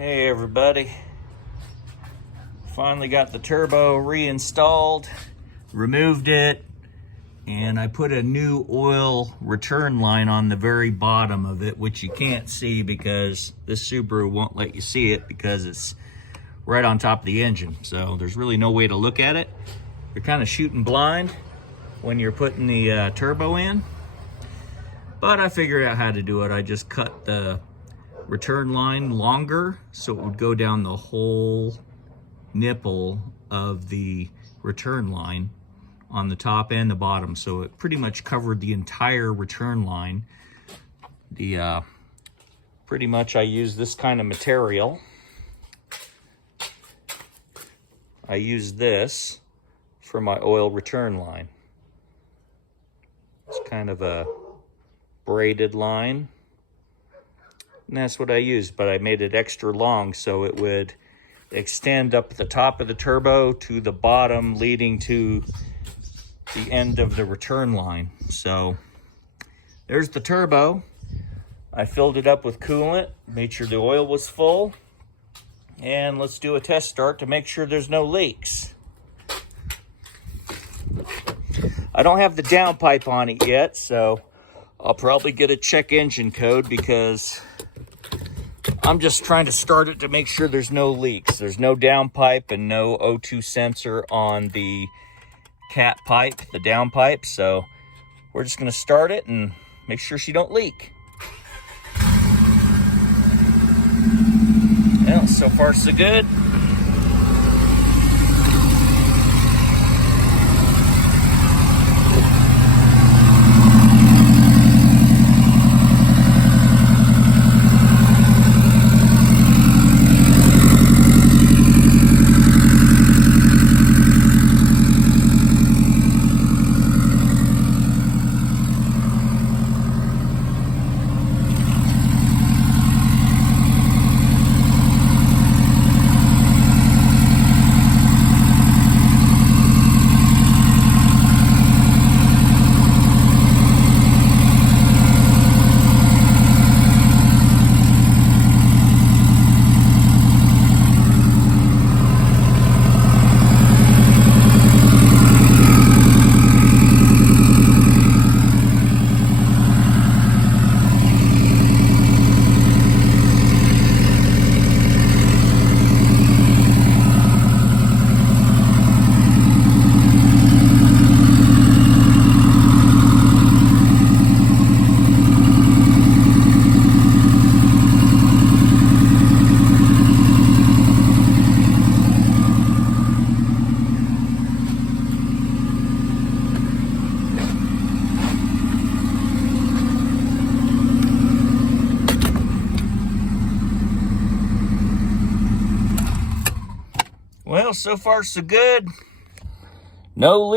Hey everybody, finally got the turbo reinstalled, removed it, and I put a new oil return line on the very bottom of it, which you can't see because this Subaru won't let you see it because it's right on top of the engine. So there's really no way to look at it. You're kind of shooting blind when you're putting the turbo in. But I figured out how to do it. I just cut the return line longer so it would go down the whole nipple of the return line on the top and the bottom, so it pretty much covered the entire return line. Pretty much I use this kind of material. I use this for my oil return line. It's kind of a braided line. And that's what I used, but I made it extra long so it would extend up the top of the turbo to the bottom, leading to the end of the return line. So there's the turbo. I filled it up with coolant, made sure the oil was full, and let's do a test start to make sure there's no leaks. I don't have the downpipe on it yet, so I'll probably get a check engine code because I'm just trying to start it to make sure there's no leaks. There's no downpipe and no O2 sensor on the cat pipe, the downpipe. So we're just gonna start it and make sure she don't leak. Well, so far so good. Well, so far so good. No leaks.